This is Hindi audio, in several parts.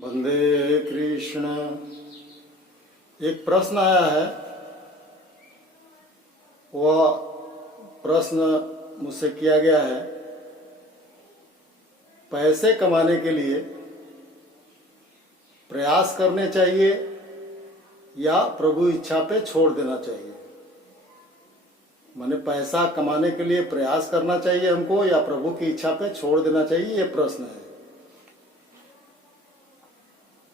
वंदे कृष्ण। एक प्रश्न आया है, वह प्रश्न मुझसे किया गया है। पैसे कमाने के लिए प्रयास करने चाहिए या प्रभु इच्छा पे छोड़ देना चाहिए? माने पैसा कमाने के लिए प्रयास करना चाहिए हमको या प्रभु की इच्छा पे छोड़ देना चाहिए, ये प्रश्न है।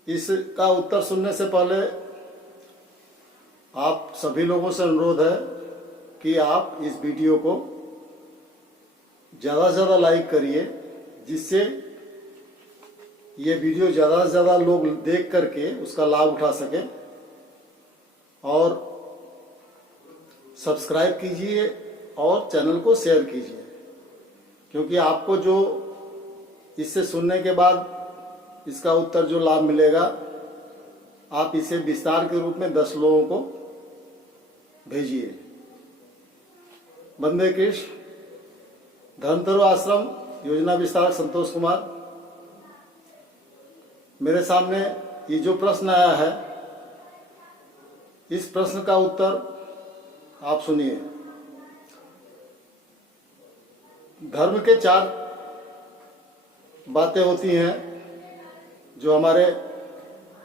इसका उत्तर सुनने से पहले आप सभी लोगों से अनुरोध है कि आप इस वीडियो को ज़्यादा से ज़्यादा लाइक करिए, जिससे ये वीडियो ज़्यादा से ज़्यादा लोग देख करके उसका लाभ उठा सकें। और सब्सक्राइब कीजिए और चैनल को शेयर कीजिए, क्योंकि आपको जो इससे सुनने के बाद इसका उत्तर जो लाभ मिलेगा, आप इसे विस्तार के रूप में 10 लोगों को भेजिए। वंदे कृष्ण। धर्मतरु आश्रम योजना विस्तारक संतोष कुमार। मेरे सामने ये जो प्रश्न आया है, इस प्रश्न का उत्तर आप सुनिए। धर्म के 4 बातें होती हैं, जो हमारे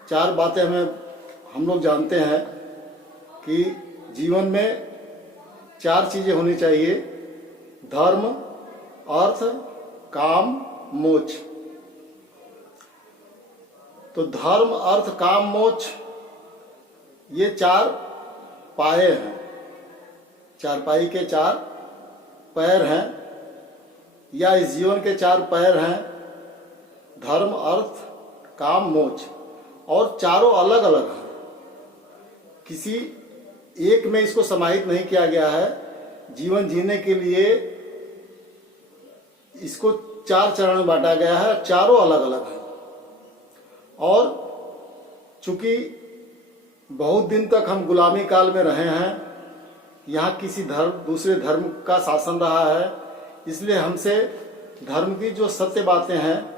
4 बातें हम लोग जानते हैं कि जीवन में 4 चीजें होनी चाहिए: धर्म, अर्थ, काम, मोक्ष। तो धर्म, अर्थ, काम, मोक्ष, ये 4 पाए हैं, चारपाई के 4 पैर हैं, या इस जीवन के 4 पैर हैं: धर्म, अर्थ, काम, मोक्ष। और चारों अलग अलग हैं, किसी एक में इसको समाहित नहीं किया गया है। जीवन जीने के लिए इसको 4 चरण में बांटा गया है, चारों अलग अलग हैं। और चूंकि बहुत दिन तक हम गुलामी काल में रहे हैं, यहाँ किसी दूसरे धर्म का शासन रहा है, इसलिए हमसे धर्म की जो सत्य बातें हैं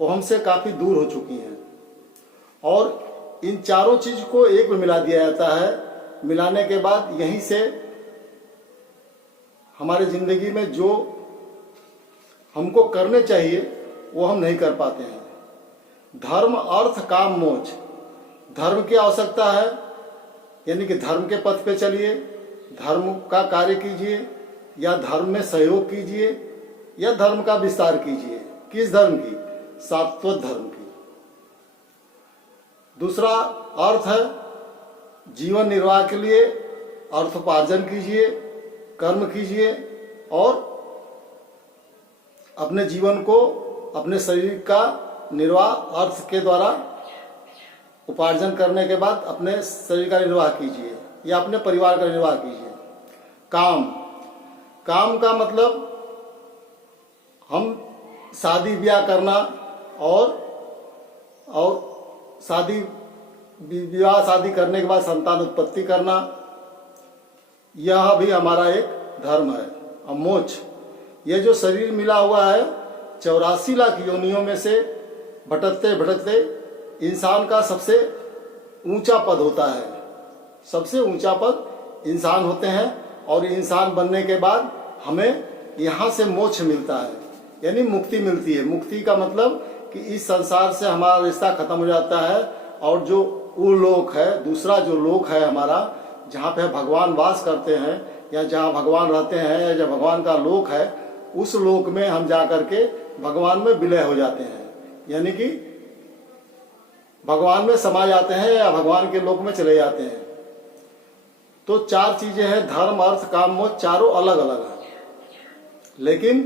वो हमसे काफी दूर हो चुकी हैं। और इन चारों चीज को एक में मिला दिया जाता है। मिलाने के बाद यहीं से हमारे जिंदगी में जो हमको करने चाहिए वो हम नहीं कर पाते हैं। धर्म, अर्थ, काम, मोक्ष। धर्म की आवश्यकता है, यानी कि धर्म के पथ पे चलिए, धर्म का कार्य कीजिए, या धर्म में सहयोग कीजिए, या धर्म का विस्तार कीजिए। किस धर्म की? सात्वत धर्म की। दूसरा अर्थ है, जीवन निर्वाह के लिए अर्थोपार्जन कीजिए, कर्म कीजिए, और अपने जीवन को, अपने शरीर का निर्वाह अर्थ के द्वारा उपार्जन करने के बाद अपने शरीर का निर्वाह कीजिए या अपने परिवार का निर्वाह कीजिए। काम। काम का मतलब हम शादी ब्याह करना और शादी करने के बाद संतान उत्पत्ति करना, यह भी हमारा एक धर्म है। और मोक्ष, यह जो शरीर मिला हुआ है 84 लाख योनियों में से भटकते भटकते इंसान का सबसे ऊंचा पद होता है। सबसे ऊंचा पद इंसान होते हैं, और इंसान बनने के बाद हमें यहाँ से मोक्ष मिलता है, यानी मुक्ति मिलती है। मुक्ति का मतलब कि इस संसार से हमारा रिश्ता खत्म हो जाता है, और जो वो लोक है, दूसरा जो लोक है हमारा, जहाँ पे भगवान वास करते हैं, या जहाँ भगवान रहते हैं, या जहाँ भगवान का लोक है, उस लोक में हम जा करके भगवान में विलय हो जाते हैं, यानी कि भगवान में समा जाते हैं या भगवान के लोक में चले जाते हैं। तो 4 चीजें हैं: धर्म, अर्थ, काम, मोक्ष। चारों अलग अलग हैं, लेकिन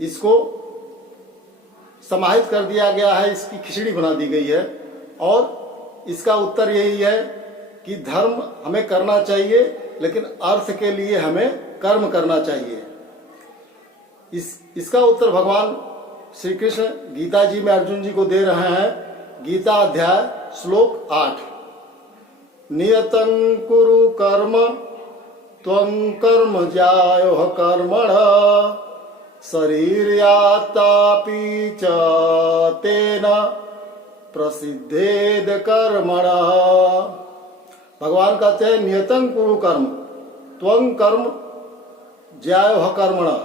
इसको समाहित कर दिया गया है, इसकी खिचड़ी बना दी गई है। और इसका उत्तर यही है कि धर्म हमें करना चाहिए, लेकिन अर्थ के लिए हमें कर्म करना चाहिए। इसका उत्तर भगवान श्री कृष्ण गीता जी में अर्जुन जी को दे रहे हैं। गीता अध्याय श्लोक 8। नियतं कुरु कर्म त्वं कर्म ज्यायोः कर्मणः शरीर्यातापि च तेन प्रसिद्धेद कर्मणा। भगवान कहते हैं नियतं कुरु कर्म त्वं कर्म ज्यायो कर्मणा,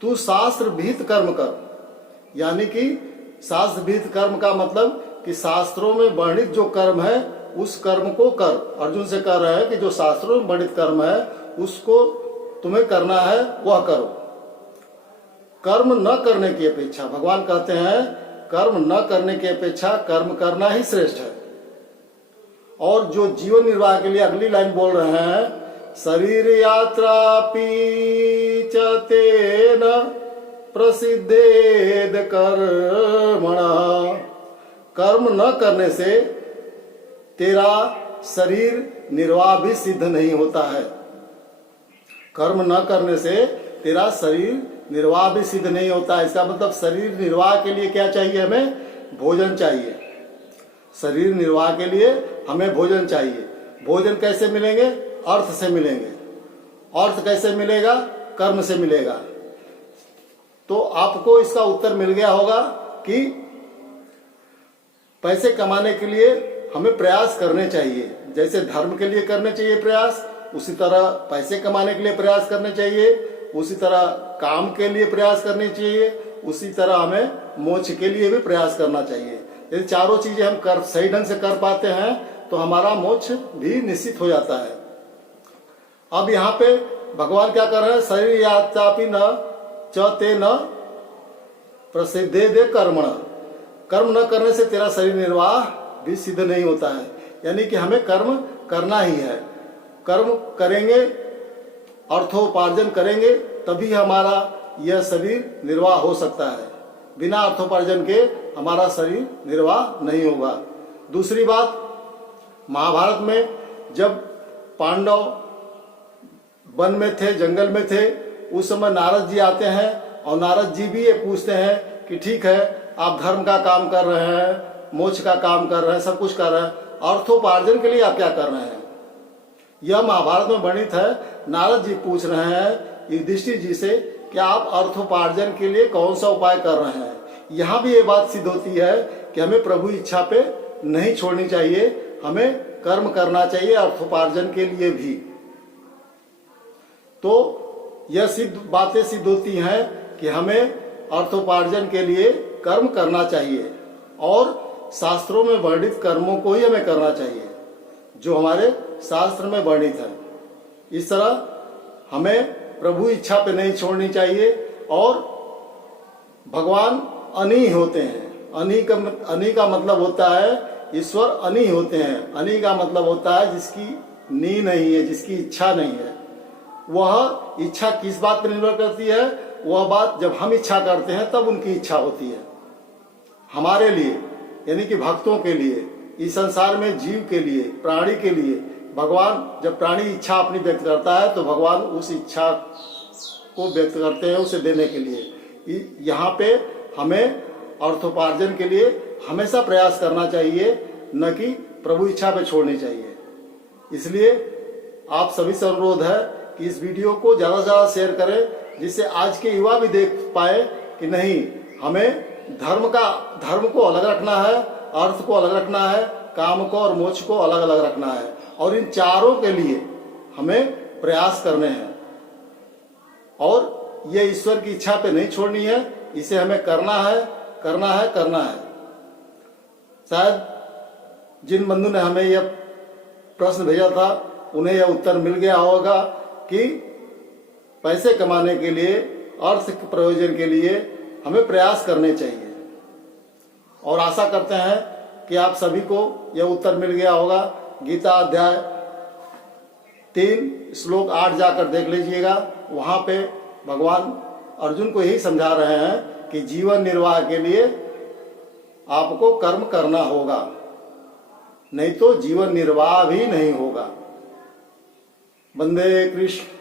तू शास्त्र विहित कर्म कर। यानी कि शास्त्र विहित कर्म का मतलब कि शास्त्रों में वर्णित जो कर्म है उस कर्म को कर। अर्जुन से कह रहे हैं कि जो शास्त्रों में वर्णित कर्म है उसको तुम्हें करना है, वह करो। कर्म न करने की अपेक्षा, भगवान कहते हैं कर्म न करने की अपेक्षा कर्म करना ही श्रेष्ठ है। और जो जीवन निर्वाह के लिए अगली लाइन बोल रहे हैं, शरीर यात्रा पीचतेन प्रसिद्धेद कर्मणा। कर्म न करने से तेरा शरीर निर्वाह भी सिद्ध नहीं होता है। कर्म न करने से तेरा शरीर निर्वाह भी सिद्ध नहीं होता है। इसका मतलब शरीर निर्वाह के लिए क्या चाहिए? हमें भोजन चाहिए। शरीर निर्वाह के लिए हमें भोजन चाहिए। भोजन कैसे मिलेंगे? अर्थ से मिलेंगे। अर्थ कैसे मिलेगा? कर्म से मिलेगा। तो आपको इसका उत्तर मिल गया होगा कि पैसे कमाने के लिए हमें प्रयास करने चाहिए। जैसे धर्म के लिए करने चाहिए प्रयास, उसी तरह पैसे कमाने के लिए प्रयास करने चाहिए, उसी तरह काम के लिए प्रयास करने चाहिए, उसी तरह हमें मोक्ष के लिए भी प्रयास करना चाहिए। यदि चारों चीजें हम सही ढंग से कर पाते हैं तो हमारा मोक्ष भी निश्चित हो जाता है। अब यहाँ पे भगवान क्या कर रहे हैं? शरीर यात्रापि न चते न प्रसिद्धेद कर्मणा। कर्म न करने से तेरा शरीर निर्वाह भी सिद्ध नहीं होता है। यानी कि हमें कर्म करना ही है। कर्म करेंगे, अर्थोपार्जन करेंगे, तभी हमारा यह शरीर निर्वाह हो सकता है। बिना अर्थोपार्जन के हमारा शरीर निर्वाह नहीं होगा। दूसरी बात, महाभारत में जब पांडव वन में थे, जंगल में थे, उस समय नारद जी आते हैं और नारद जी भी ये पूछते हैं कि ठीक है, आप धर्म का काम कर रहे हैं, मोक्ष का काम कर रहे हैं, सब कुछ कर रहे हैं, अर्थोपार्जन के लिए आप क्या कर रहे हैं? यह महाभारत में वर्णित है। नारद जी पूछ रहे हैं युधिष्ठिर जी से कि आप अर्थोपार्जन के लिए कौन सा उपाय कर रहे हैं। यहाँ भी ये बात सिद्ध होती है कि हमें प्रभु इच्छा पे नहीं छोड़नी चाहिए, हमें कर्म करना चाहिए अर्थोपार्जन के लिए भी। तो यह बातें सिद्ध होती हैं कि हमें अर्थोपार्जन के लिए कर्म करना चाहिए और शास्त्रों में वर्णित कर्मों को ही हमें करना चाहिए जो हमारे शास्त्र में वर्णित है। इस तरह हमें प्रभु इच्छा पे नहीं छोड़नी चाहिए। और भगवान अनी होते हैं। अनी का मतलब होता है ईश्वर अनी होते हैं। अनी का मतलब होता है जिसकी नी नहीं है, जिसकी इच्छा नहीं है। वह इच्छा किस बात पर निर्भर करती है? वह बात जब हम इच्छा करते हैं तब उनकी इच्छा होती है हमारे लिए, यानी कि भक्तों के लिए, इस संसार में जीव के लिए, प्राणी के लिए। भगवान जब प्राणी इच्छा अपनी व्यक्त करता है तो भगवान उस इच्छा को व्यक्त करते हैं उसे देने के लिए। यहाँ पे हमें अर्थोपार्जन के लिए हमेशा प्रयास करना चाहिए, न कि प्रभु इच्छा पे छोड़नी चाहिए। इसलिए आप सभी से अनुरोध है कि इस वीडियो को ज्यादा से ज्यादा शेयर करें, जिससे आज के युवा भी देख पाए कि नहीं, हमें धर्म को अलग रखना है, अर्थ को अलग रखना है, काम को और मोक्ष को अलग अलग रखना है, और इन चारों के लिए हमें प्रयास करने हैं। और ये ईश्वर की इच्छा पे नहीं छोड़नी है, इसे हमें करना है, करना है, करना है। शायद जिन बंधु ने हमें यह प्रश्न भेजा था उन्हें यह उत्तर मिल गया होगा कि पैसे कमाने के लिए, अर्थ के प्रयोजन के लिए हमें प्रयास करने चाहिए। और आशा करते हैं कि आप सभी को यह उत्तर मिल गया होगा। गीता अध्याय 3 श्लोक 8 जाकर देख लीजिएगा। वहां पे भगवान अर्जुन को यही समझा रहे हैं कि जीवन निर्वाह के लिए आपको कर्म करना होगा, नहीं तो जीवन निर्वाह भी नहीं होगा। वंदे कृष्ण